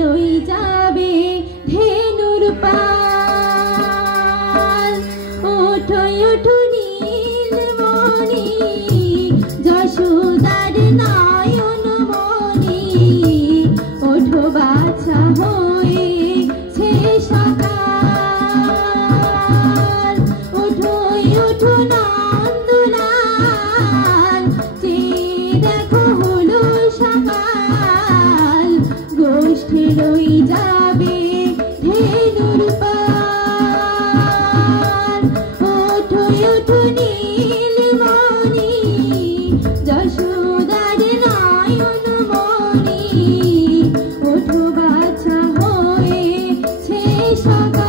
লই যাবে ধেনুর পাল। ওঠো ওঠো নীলমণি যশোদার নয়ন মণি, ওঠো বাছা হয়েছে সকাল। ওঠো ওঠো নন্দলাল, চেয়ে দেখো হলো সকাল, গোষ্ঠী লই যাবে ধেনুর পাল। ওঠো ওঠো নীলমণি যশোদার নয়ন মণি, ওঠো বাছা হয়েছে সকাল।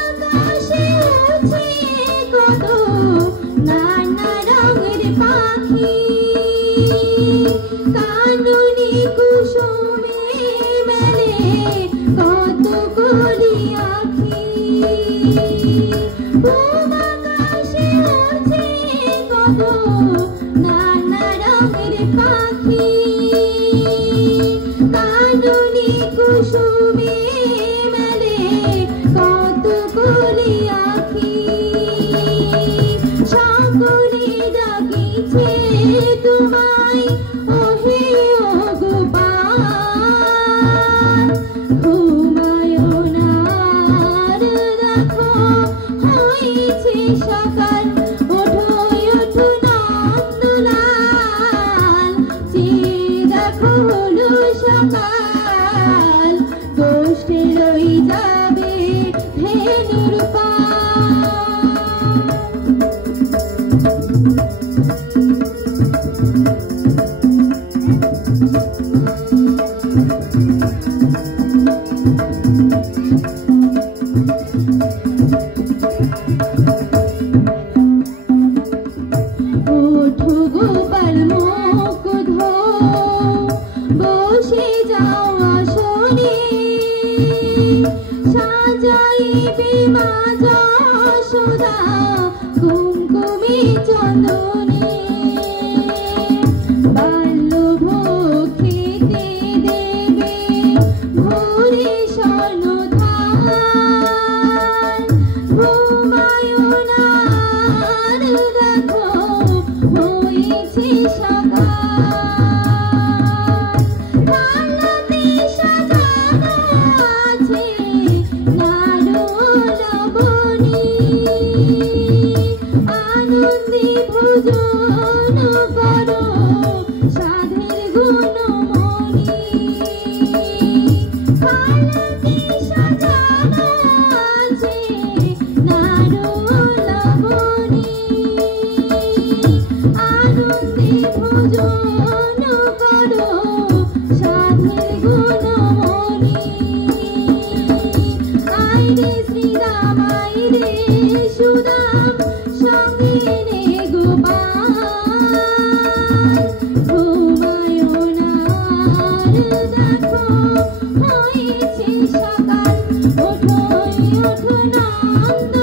আকাশে উড়ছে কত নানা রঙের পাখি, কাননে কুসুমে মেলে কত কলি আঁখি। আকাশে উড়ছে কত নানা রঙের পাখি, কাননে কুসুমে মেলে কত কলি আঁখি। সকলে ডাকিছে তোমায় ওহে ও গোপাল, ঘুমায়ো না আর দেখো হয়েছে সকাল। ওঠো ওঠো নন্দলাল, চেয়ে দেখো হলো সকাল, গোষ্ঠী লই যাবে ধেনুর পাল। ওঠো গোপাল মুকুধ, বসে যাও আসনে, সাজাইবে মা যশোদা কুমকুমে চন্দনে। বাল্যভোগ খেতে দেবে ভোরে স্বর্ণধান, ঘুমায়ো না আর দেখো হয়েছে সকাল। থালাতে সাজানো আছে নাড়ু লবণী, আনন্দে ভোজন করো সাধের গুণমণি। থালাতে সাজানো আছে নাড়ু লবণী, আনন্দে ভোজন করো সাধের গুণমণি। আইরে শ্রীরাম আইরে সুদাম, সঙ্গে নে গোপাল, ঘুমায়ো না আর দেখো হয়েছে সকাল। ওঠো ওঠো নন্দ